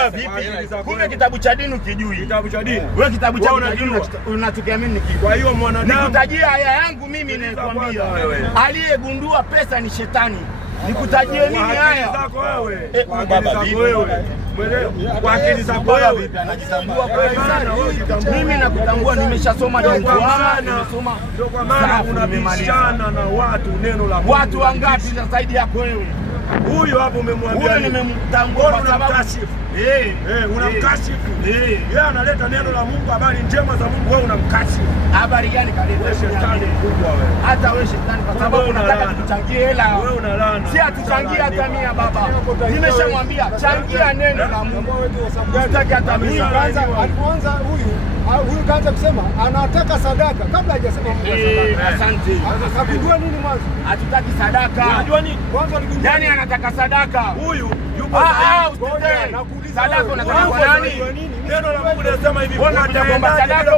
baba vipi? Kumbe kitabu cha dini ukijui. Kitabu cha dini. Wewe kitabu cha dini unatukiamini ni kipi? Kwa hiyo mwanadamu nikutajia haya yangu mimi ninakwambia. Aliyegundua pesa ni shetani. Nikutajie nini haya? Baba wewe. Kwa akili zako wewe anajitambua kweli sana. Mimi nakutambua, nimeshasoma dini sana, nimesoma. Ndio kwa maana unabishana na watu neno la Mungu. Watu wangapi zaidi yako wewe? Huyu hapo umemwambia. Huyu nimemtambua kwa sababu unamkashifu. Yeye analeta neno la Mungu, habari njema za Mungu, wewe unamkashifu. Habari gani kaleta? Shetani mkubwa wewe. Hata wewe shetani, kwa sababu unataka tuchangie hela. Wewe unalana. Si atuchangie hata mia baba. Nimeshamwambia changia neno la Mungu. Unataka hata mia. Alipoanza huyu kaanza kusema anataka sadaka kabla hajasema sadaka. Asante. Akakujua nini mwanzo? Hatutaki sadaka. Unajua nini? Mwanzo alikujua. Yaani anataka sadaka. Huyu yupo sadaka unataka kwa nani? Neno la Mungu linasema hivi, sadaka